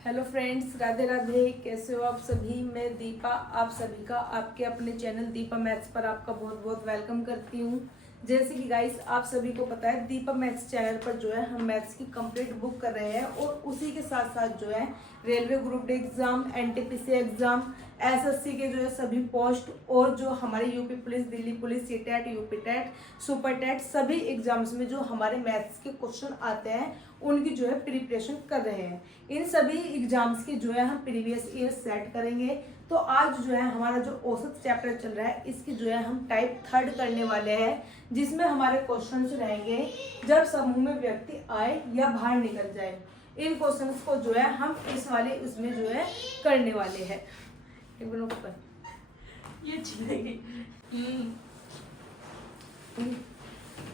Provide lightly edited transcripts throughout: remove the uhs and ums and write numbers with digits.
Hello friends, Radhe Radhe. कैसे हो आप सभी? मैं दीपा आप सभी का आपके अपने चैनल दीपा मैथ्स पर आपका बहुत बहुत वेलकम करती हूँ। जैसे कि गाइस आप सभी को पता है, दीपा मैथ्स चैनल पर जो है हम मैथ्स की कंप्लीट बुक कर रहे हैं और उसी के साथ साथ जो है railway group D exam, NTPC exam, SSC के जो है सभी पोस्ट और जो हमारे UP police, Delhi police, CTET, UP TET, super TET सभी एग्जाम्स में जो हमारे मैथ्स के क्वेश्चन आते हैं उनकी जो है प्रिपरेशन कर रहे हैं। इन सभी एग्जाम्स की जो है हम प्रीवियस ईयर सेट करेंगे। तो आज जो है हमारा जो औसत चैप्टर चल रहा है इसकी जो है हम टाइप 3 करने वाले हैं, जिसमें हमारे क्वेश्चंस रहेंगे जब समूह में व्यक्ति आए या बाहर निकल जाए। इन क्वेश्चंस को जो है हम इस वाले उसमें जो है करने वाले हैं। एक मिनट ऊपर ये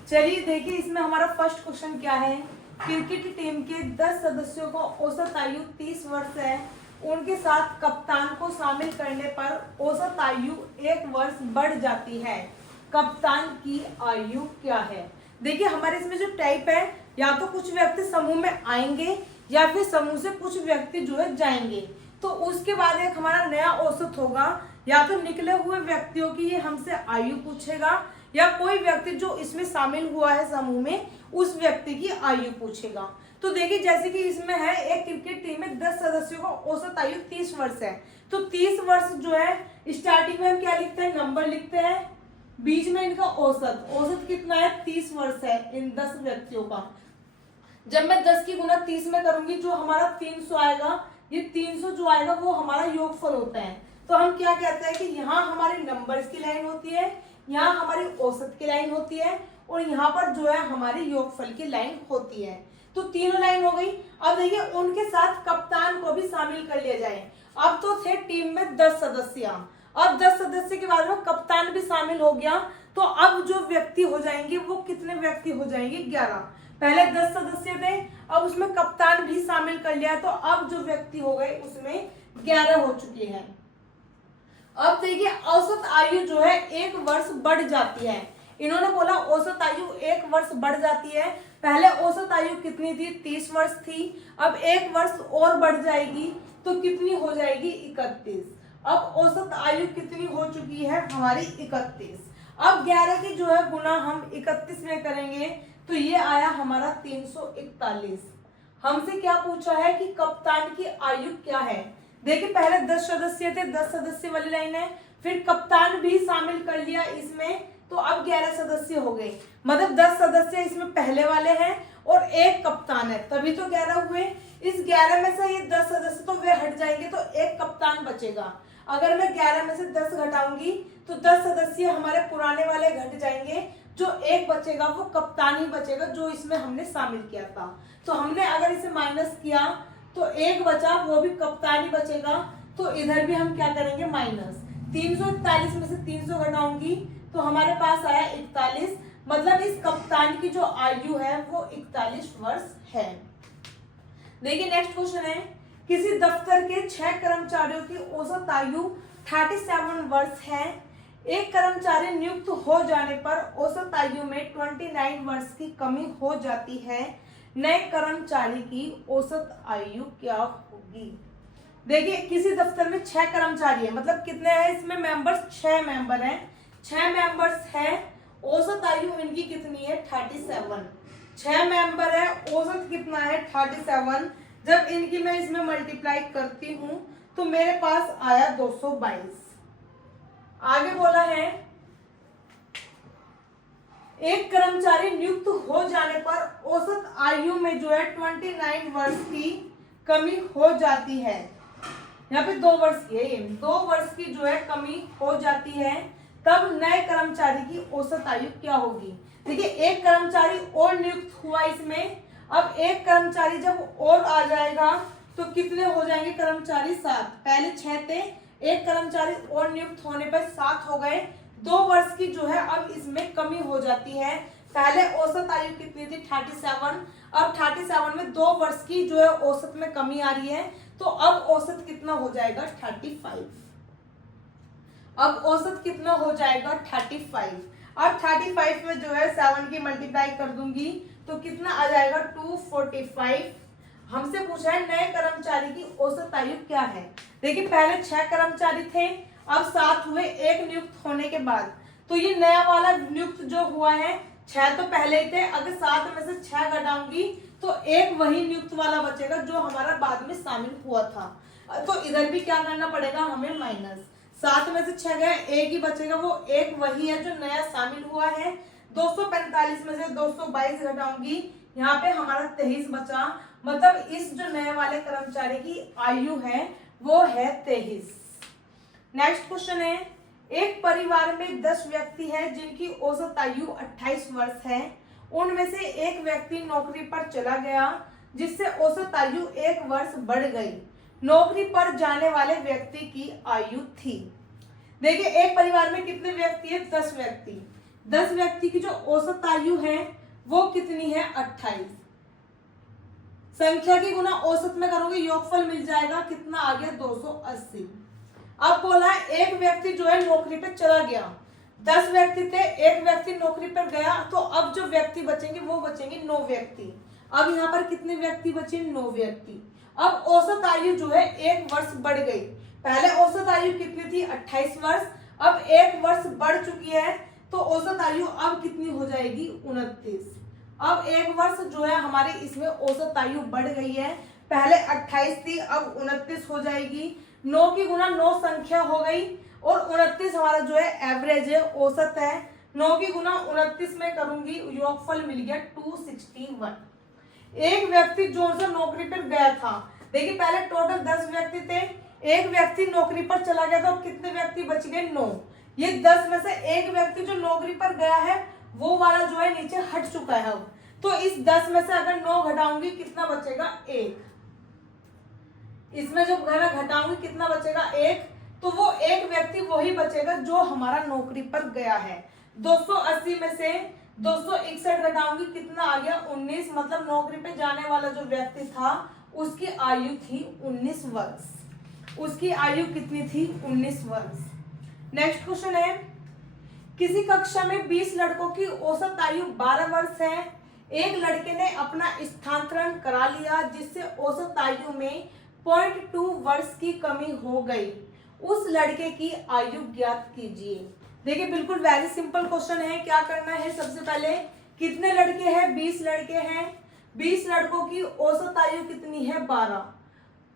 चलिए देखिए, इसमें हमारा फर्स्ट क्वेश्चन क्या है। क्रिकेट टीम के 10 सदस्यों को औसत आयु 30 वर्ष है। उनके साथ कप्तान को शामिल करने पर औसत आयु 1 वर्ष बढ़ जाती है। कप्तान की आयु क्या है? देखिए हमारे इसमें जो टाइप है, या तो कुछ व्यक्ति समूह में आएंगे या फिर समूह से कुछ व्यक्ति जो है जाएंगे। तो उसके बाद एक हमारा नया औसत होगा, या तो निकले हुए व्यक्तियों की ये हमसे आयु पूछेगा या कोई व्यक्ति जो इसमें शामिल हुआ है समूह में उस व्यक्ति की आयु पूछेगा। तो देखिए जैसे कि इसमें है एक क्रिकेट टीम में 10 सदस्यों का औसत आयु 30 वर्ष है। तो 30 वर्ष जो है स्टार्टिंग में हम क्या लिखते हैं, नंबर लिखते हैं, बीच में इनका औसत कितना है, 30 वर्ष है इन 10 व्यक्तियों का। जब मैं 10 की गुना 30 में करूंगी जो हमारा 300 आएगा, ये 300 जो आएगा वो हमारा योगफल होता है। तो हम क्या कहते हैं कि यहाँ हमारी नंबर्स की लाइन होती है, यहाँ हमारी औसत की लाइन होती है और यहाँ पर जो है हमारी योगफल की लाइन होती है। तो तीनों लाइन हो गई। अब देखिए उनके साथ कप्तान को भी शामिल कर लिया जाए। अब तो थे टीम में 10 सदस्य, अब 10 सदस्य के बाद में कप्तान भी शामिल हो गया। तो अब जो व्यक्ति हो जाएंगे वो कितने व्यक्ति हो जाएंगे, 11। पहले 10 सदस्य थे, अब उसमें कप्तान भी शामिल कर लिया, तो अब जो व्यक्ति हो गए उसमें 11 हो चुके हैं। अब देखिए औसत आयु जो है 1 वर्ष बढ़ जाती है। इन्होंने बोला औसत आयु 1 वर्ष बढ़ जाती है। पहले औसत आयु कितनी थी, 30 वर्ष थी। अब 1 वर्ष और बढ़ जाएगी तो कितनी हो जाएगी, 31। अब औसत आयु कितनी हो चुकी है हमारी, 31। अब 11 की जो है गुना हम 31 में करेंगे तो ये आया हमारा 341। हमसे क्या पूछा है कि कप्तान की आयु क्या है। देखिए पहले 10 सदस्य थे, 10 सदस्य वाली लाइन है, फिर कप्तान भी शामिल कर लिया इसमें, तो अब 11 सदस्य हो गए। मतलब 10 सदस्य इसमें पहले वाले हैं और एक कप्तान है, तभी तो 11 हुए। इस 11 में से ये 10 सदस्य तो वे हट जाएंगे तो एक कप्तान बचेगा। अगर मैं 11 में से 10 घटाऊंगी तो 10 सदस्य हमारे पुराने वाले घट जाएंगे, जो एक बचेगा वो कप्तान ही बचेगा जो इसमें हमने शामिल किया था। तो हमने अगर इसे माइनस किया तो एक बचा, वो भी कप्तान ही बचेगा। तो इधर भी हम क्या करेंगे, माइनस। 341 में से 300 घटाऊंगी तो हमारे पास आया 41। मतलब इस कप्तान की जो आयु है वो 41 वर्ष है। देखिए नेक्स्ट क्वेश्चन है, किसी दफ्तर के 6 कर्मचारियों की औसत आयु 37 वर्ष है। एक कर्मचारी नियुक्त हो जाने पर औसत आयु में 29 वर्ष की कमी हो जाती है। नए कर्मचारी की औसत आयु क्या होगी। देखिए किसी दफ्तर में 6 कर्मचारी है, मतलब कितने हैं इसमें मेंबर्स, 6 मेंबर हैं, 6 मेंबर्स हैं। औसत आयु इनकी कितनी है, 37। 6 मेंबर है, औसत कितना है, 37। जब इनकी मैं इसमें मल्टीप्लाई करती हूं तो मेरे पास आया 222। आगे बोला है एक कर्मचारी नियुक्त हो जाने पर औसत आयु में जो है 29 वर्ष की कमी हो जाती है। यहाँ पे 2 वर्ष की है, 2 वर्ष की जो है कमी हो जाती है। तब नए कर्मचारी की औसत आयु क्या होगी। देखिए एक कर्मचारी और नियुक्त हुआ इसमें, अब एक कर्मचारी जब और आ जाएगा तो कितने हो जाएंगे कर्मचारी, 7। पहले 6 थे, एक कर्मचारी और नियुक्त होने पर 7 हो गए। 2 वर्ष की जो है अब इसमें कमी हो जाती है। पहले औसत आयु कितनी थी, 37। अब 37 में 2 वर्ष की जो है औसत में कमी आ रही है, तो अब औसत कितना हो जाएगा, 35। अब औसत कितना हो जाएगा, 35। अब 35 में जो है 7 की मल्टीप्लाई कर दूंगी तो कितना आ जाएगा, 245। हमसे पूछा है नए कर्मचारी की औसत आयु क्या है। देखिए पहले 6 कर्मचारी थे, अब 7 हुए 1 नियुक्त होने के बाद। तो ये नया वाला नियुक्त जो हुआ है, 6 तो पहले ही थे, अगर 7 में से 6 घटाऊंगी तो एक वही नियुक्त वाला बचेगा जो हमारा बाद में शामिल हुआ था। तो इधर भी क्या करना पड़ेगा हमें, माइनस। 7 में से 6 गए, एक ही बचेगा, वो एक वही है जो नया शामिल हुआ है। 245 में से 222 घटाऊंगी, यहाँ पे हमारा 23 बचा। मतलब इस जो नए वाले कर्मचारी की आयु है वो है 23। नेक्स्ट क्वेश्चन है, एक परिवार में 10 व्यक्ति है जिनकी औसत आयु 28 वर्ष है। उनमें से एक व्यक्ति नौकरी पर चला गया जिससे औसत आयु 1 वर्ष बढ़ गई। नौकरी पर जाने वाले व्यक्ति की आयु थी। देखिए एक परिवार में कितने व्यक्ति है, 10 व्यक्ति। 10 व्यक्ति की जो औसत आयु है वो कितनी है, 28। संख्या की गुना औसत में करोगे योगफल मिल जाएगा, कितना आ गया, 280। अब बोला एक व्यक्ति जो है नौकरी पे चला गया। 10 व्यक्ति थे, एक व्यक्ति नौकरी पर गया, तो अब जो व्यक्ति बचेंगे वो बचेंगे 9 व्यक्ति। अब यहाँ पर कितने व्यक्ति बचे, 9 व्यक्ति। अब औसत आयु जो है 1 वर्ष बढ़ गई। पहले औसत आयु कितनी थी, 28 वर्ष, अब 1 वर्ष बढ़ चुकी है, तो औसत आयु अब कितनी हो जाएगी, 29। अब 1 वर्ष जो है हमारे इसमें औसत आयु बढ़ गई है, पहले 28 थी, अब 29 हो जाएगी। 9 की गुना 9 संख्या हो गई, और 29 हमारा जो है एवरेज है, औसत है। 9 की गुना 29 में करूंगी, योगफल मिल गया 261। एक व्यक्ति जो से नौकरी पर गया था, देखिए पहले टोटल 10 व्यक्ति थे, एक व्यक्ति नौकरी पर चला गया था, अब कितने व्यक्ति बच गए, 9। ये 10 में से एक व्यक्ति जो नौकरी पर गया है वो वाला जो है नीचे हट चुका है। अब तो इस 10 में से अगर 9 घटाऊंगी कितना बचेगा, 1। इसमें जब घटाऊंगी कितना बचेगा, 1। तो वो एक व्यक्ति वही बचेगा जो हमारा नौकरी पर गया है। 280 में से 261 घटाऊंगी कितना आ गया, 19। मतलब नौकरी पे जाने वाला जो व्यक्ति था उसकी आयु थी 19 वर्ष। उसकी आयु कितनी थी, 19 वर्ष। नेक्स्ट क्वेश्चन है, किसी कक्षा में 20 लड़कों की औसत आयु 12 वर्ष है। एक लड़के ने अपना स्थानांतरण करा लिया जिससे औसत आयु में 0.2 वर्ष की कमी हो गई। उस लड़के की आयु ज्ञात कीजिए। देखिए बिल्कुल वेरी सिंपल क्वेश्चन है। क्या करना है, सबसे पहले कितने लड़के हैं, 20 लड़के हैं। 20 लड़कों की औसत आयु कितनी है, 12।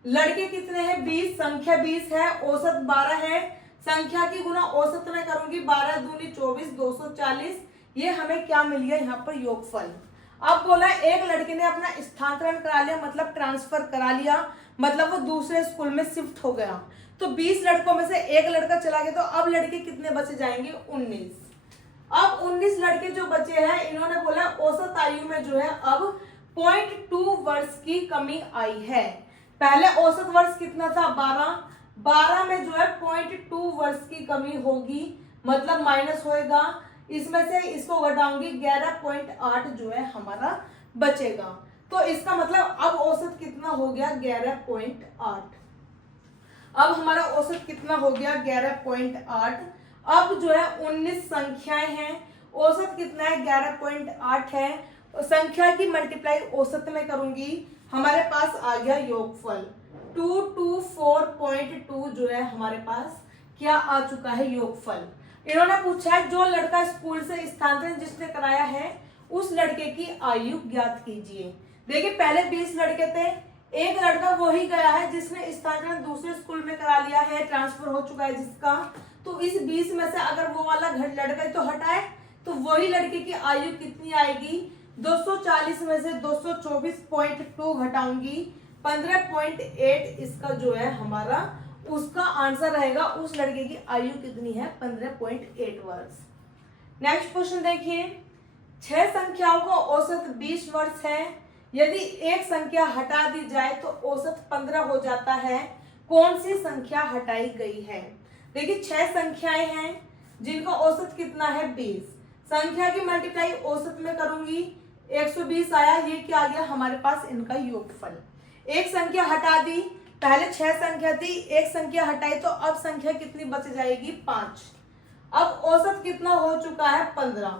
लड़के कितने हैं, 20, संख्या 20 है, औसत 12 है। संख्या की गुना औसत में करूंगी, 12 दूनी 24, 240। ये हमें क्या मिल गया यहाँ पर, योगफल। अब बोला एक लड़के ने अपना स्थानांतरण करा लिया, मतलब ट्रांसफर करा लिया, मतलब वो दूसरे स्कूल में शिफ्ट हो गया। तो 20 लड़कों में से एक लड़का चला गया, तो अब लड़के कितने बचे जाएंगे, 19। अब 19 लड़के जो बचे हैं, इन्होंने बोला औसत आयु में जो है अब 0.2 वर्ष की कमी आई है। पहले औसत वर्ष कितना था, 12 में जो है 0.2 वर्ष की कमी होगी, मतलब माइनस होएगा। इसमें से इसको घटाऊंगी, 11.8 जो है हमारा बचेगा। तो इसका मतलब अब औसत कितना हो गया, 11.8। अब हमारा औसत कितना हो गया, 11.8। अब जो है 19 संख्याएं हैं, औसत कितना है, 11.8 है। संख्या की मल्टीप्लाई औसत में करूंगी, हमारे पास आ गया योगफल 224.2 जो है हमारे पास क्या आ चुका है, योगफल। इन्होंने पूछा है जो लड़का स्कूल से स्थानांतरण जिसने कराया है उस लड़के की आयु ज्ञात कीजिए। देखिए पहले 20 लड़के थे, एक लड़का वही गया है जिसने स्थानांतरण दूसरे स्कूल में करा लिया है, ट्रांसफर हो चुका है जिसका। तो इस 20 में से अगर वो वाला लड़का तो हटाए तो वही लड़के की आयु कितनी आएगी, 240 में से 224.2 घटाऊंगी, 15.8 इसका जो है हमारा उसका आंसर रहेगा। उस लड़के की आयु कितनी है, 15.8 वर्ष। नेक्स्ट क्वेश्चन देखिए, 6 संख्याओं का औसत 20 वर्ष है। यदि एक संख्या हटा दी जाए तो औसत 15 हो जाता है। कौन सी संख्या हटाई गई है। देखिए 6 संख्याएं हैं जिनका औसत कितना है, 20। संख्या की मल्टीप्लाई औसत में करूंगी, 120 आया, ये क्या आ गया हमारे पास, इनका योगफल। एक संख्या हटा दी, पहले 6 संख्या थी, एक संख्या हटाई, तो अब संख्या कितनी बच जाएगी, 5। अब औसत कितना हो चुका है, 15।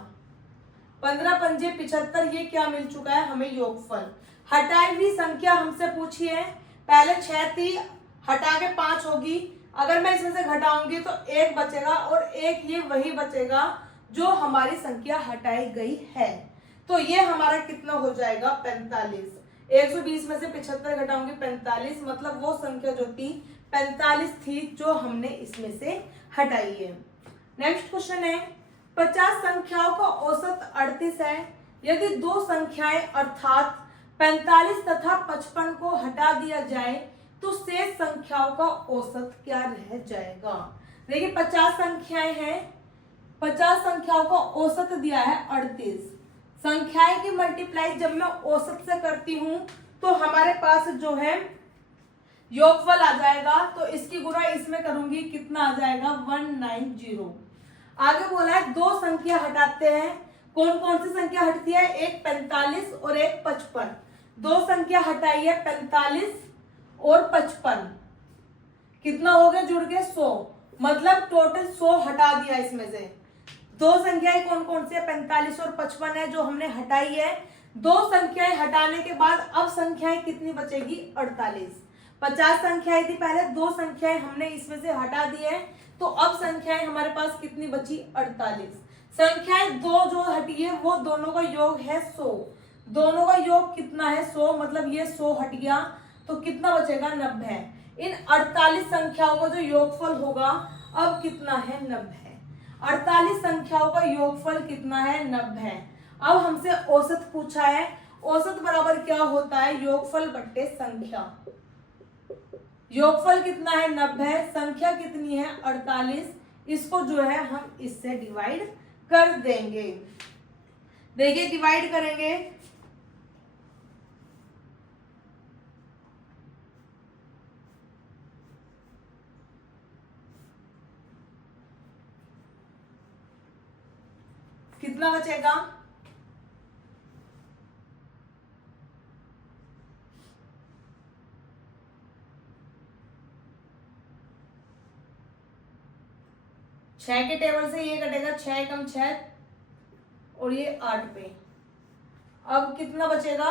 15 पंजे 75, ये क्या मिल चुका है हमें, योगफल। हटाई हुई संख्या हमसे पूछी है, पहले 6 थी, हटा के 5 होगी। अगर मैं इसमें से घटाऊंगी तो 1 बचेगा और 1 ये वही बचेगा जो हमारी संख्या हटाई गई है। तो ये हमारा कितना हो जाएगा 45। 120 में से 75 घटाऊंगी 45, मतलब वो संख्या जो थी 45 थी जो हमने इसमें से हटाई है। नेक्स्ट क्वेश्चन है 50 संख्याओं का औसत 38 है। यदि दो संख्याएं अर्थात 45 तथा 55 को हटा दिया जाए तो शेष संख्याओं का औसत क्या रह जाएगा। देखिए 50 संख्याएं हैं, 50 संख्याओं का औसत दिया है 38। संख्याएं की मल्टीप्लाई जब मैं औसत से करती हूं तो हमारे पास जो है योगफल आ जाएगा, तो इसकी गुणा इसमें करूंगी, कितना आ जाएगा 190। आगे बोला है दो संख्या हटाते हैं, कौन कौन सी संख्या हटती है, एक 45 और एक 55। दो संख्या हटाई है 45 और 55, कितना हो गया जुड़ के 100, मतलब टोटल 100 हटा दिया। इसमें से दो संख्याएं कौन कौन सी है, 45 और 55 है जो हमने हटाई है। दो संख्याएं हटाने के बाद अब संख्याएं कितनी बचेगी 48। 50 संख्याएं थी पहले, दो संख्याएं हमने इसमें से हटा दी है, तो अब संख्याएं हमारे पास कितनी बची 48। संख्याएं दो जो हटी है वो दोनों का योग है 100, दोनों का योग कितना है 100, मतलब ये 100 हट गया तो कितना बचेगा 90। इन 48 संख्याओं का जो योगफल होगा अब कितना है 90। 48 संख्याओं का योगफल कितना है 90। अब हमसे औसत पूछा है, औसत बराबर क्या होता है योगफल बट्टे संख्या। योगफल कितना है 90, संख्या कितनी है 48, इसको जो है हम इससे डिवाइड कर देंगे। देखिए डिवाइड करेंगे, कितना बचेगा 6 के टेबल से ये कटेगा, 6 एकम 6 और ये 8 पे। अब कितना बचेगा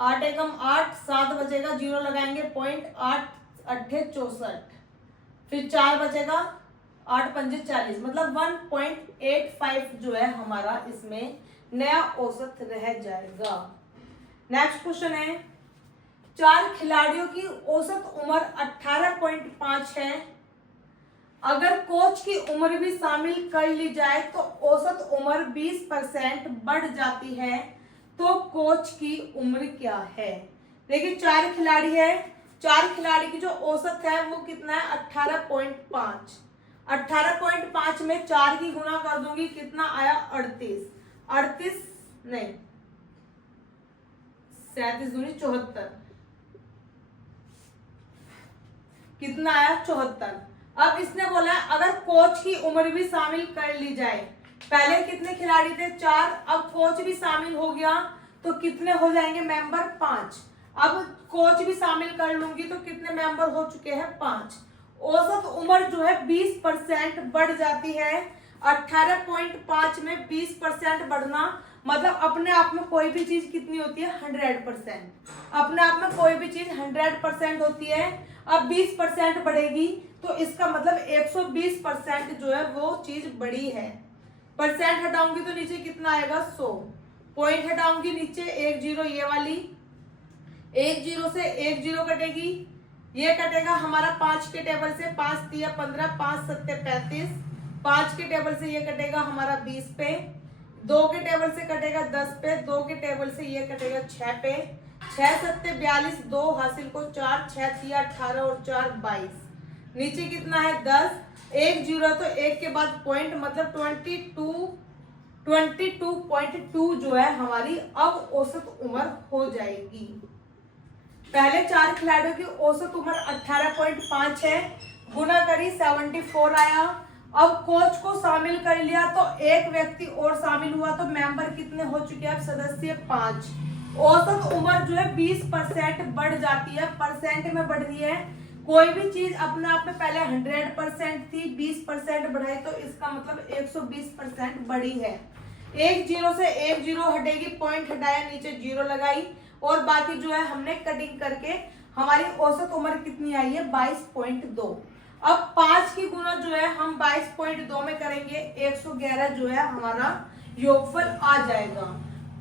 8 एकम 8, 7 बचेगा, 0 लगाएंगे, पॉइंट 8 अट्ठे 64, फिर 4 बचेगा, 8 पंजे 40, मतलब 1.85 जो है हमारा इसमें नया औसत रह जाएगा। नेक्स्ट क्वेश्चन है 4 खिलाड़ियों की औसत उम्र 18.5 है। अगर कोच की उम्र भी शामिल कर ली जाए तो औसत उम्र 20% बढ़ जाती है, तो कोच की उम्र क्या है। देखिए 4 खिलाड़ी है, 4 खिलाड़ी की जो औसत है वो कितना है 18.5। 18.5 में 4 की गुणा कर दूंगी, कितना आया 38 नहीं 37 दूनी 74, कितना आया 74। अब इसने बोला अगर कोच की उम्र भी शामिल कर ली जाए, पहले कितने खिलाड़ी थे 4, अब कोच भी शामिल हो गया तो कितने हो जाएंगे मेंबर 5। अब कोच भी शामिल कर लूंगी तो कितने मेंबर हो चुके हैं 5। औसत उम्र जो है 20% बढ़ जाती है। 18.5 में 20% बढ़ना मतलब अपने आप में कोई भी चीज कितनी होती है 100%। अपने आप में कोई भी चीज 100% होती है। अब 20% बढ़ेगी तो इसका मतलब 120% जो है वो चीज बड़ी है। परसेंट हटाऊंगी तो नीचे कितना आएगा 100, पॉइंट हटाऊंगी नीचे 1 0, ये वाली 1 0 से 1 0 कटेगी, ये कटेगा हमारा 5 के टेबल से, 5 3 15, 5 7 35, 5 के टेबल से ये कटेगा हमारा 20 पे, 2 के टेबल से कटेगा 10 पे, 2 के टेबल से ये कटेगा 6 पे, 6 7 42, 2 हासिल को 4, 6 3 18 और 4 22, नीचे कितना है 10, 1 0 तो 1 के बाद पॉइंट मतलब 22.2 जो है हमारी अब औसत उम्र हो जाएगी। पहले 4 खिलाड़ियों की औसत उम्र 18.5 है, गुना करी 74 आया। अब कोच को शामिल कर लिया तो एक व्यक्ति और शामिल हुआ तो मेंबर कितने हो चुके हैं, अब सदस्य 5। औसत उम्र जो है 20% बढ़ जाती है, परसेंट में बढ़ रही है। कोई भी चीज अपने आप में पहले 100% थी, 20% बढ़ाई तो इसका मतलब 120% बढ़ी है। एक जीरो से एक जीरो हटेगी, पॉइंट हटाया, नीचे जीरो लगाई और बाकी जो है हमने कटिंग करके हमारी औसत उम्र कितनी आई है 22.2। अब 5 की गुना जो है हम 22.2 में करेंगे, 111 जो है हमारा योगफल आ जाएगा।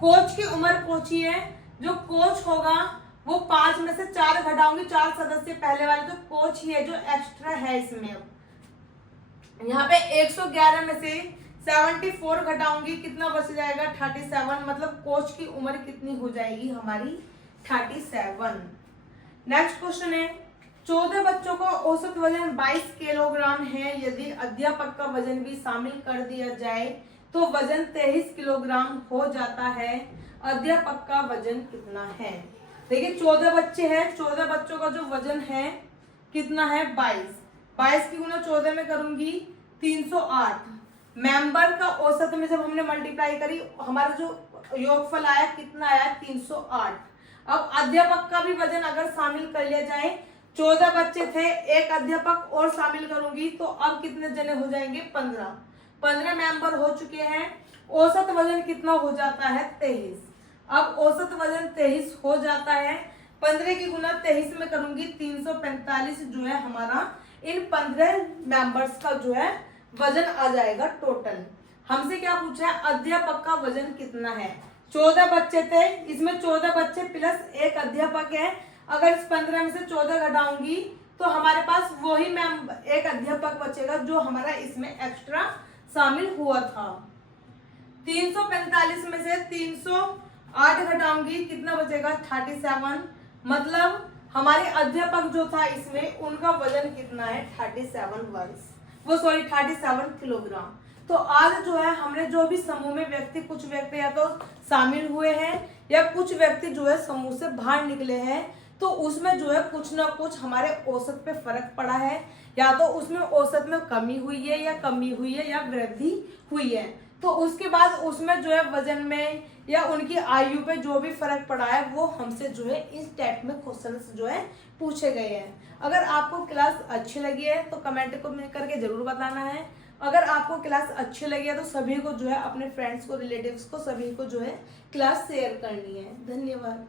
कोच की उम्र पूछी है, जो कोच होगा वो 5 में से 4 घटाऊंगी, 4 सदस्य पहले वाले, तो कोच ही है जो एक्स्ट्रा है इसमें। अब यहाँ पे 111 में से 74 घटाऊंगी, कितना बच जाएगा 37, मतलब कोच की उम्र कितनी हो जाएगी हमारी 37। नेक्स्ट क्वेश्चन है, 14 बच्चों का औसत वजन 22 किलोग्राम है, यदि अध्यापक का वजन भी शामिल कर दिया जाए तो वजन 23 किलोग्राम हो जाता है, अध्यापक का वजन कितना है। देखिए 14 बच्चे हैं, 14 बच्चों का जो वजन है कितना है 22 की गुना 14 में करूंगी 308। मेंबर का औसत में जब हमने मल्टीप्लाई करी हमारा जो योगफल आया कितना आया 308। अब अध्यापक का भी वजन अगर शामिल कर लिया जाए, 14 बच्चे थे, एक अध्यापक और शामिल करूंगी तो अब कितने जने हो जाएंगे 15 मेंबर हो चुके हैं। औसत वजन कितना हो जाता है 23। अब औसत वजन 23 हो जाता है, 15 की गुना 23 में करूंगी 345 जो है हमारा इन 15 मेंबर्स का जो है वजन आ जाएगा टोटल। हमसे क्या पूछा है, अध्यापक का वजन कितना है। 14 बच्चे थे, इसमें 14 बच्चे प्लस एक अध्यापक है, अगर इस 15 में से 14 घटाऊंगी तो हमारे पास वही एक अध्यापक बचेगा जो हमारा इसमें एक्स्ट्रा शामिल हुआ था। 345 में से 308 घटाऊंगी, कितना बचेगा 37, मतलब हमारे अध्यापक जो था इसमें उनका वजन कितना है 37 किलोग्राम। तो आज जो है हमने जो भी समूह में व्यक्ति, कुछ व्यक्ति या तो शामिल हुए हैं या कुछ व्यक्ति जो है समूह से बाहर निकले हैं, तो उसमें जो है कुछ ना कुछ हमारे औसत पे फर्क पड़ा है, या तो उसमें औसत में कमी हुई है या कमी हुई है या वृद्धि हुई है। तो उसके बाद उसमें जो है वजन में या उनकी आयु पे जो भी फर्क पड़ा है वो हमसे जो है इस टाइप में क्वेश्चंस जो है पूछे गए हैं। अगर आपको क्लास अच्छी लगी है तो कमेंट को करके जरूर बताना है। अगर आपको क्लास अच्छी लगी है तो सभी को जो है अपने फ्रेंड्स को, रिलेटिव्स को, सभी को जो है क्लास शेयर करनी है। धन्यवाद।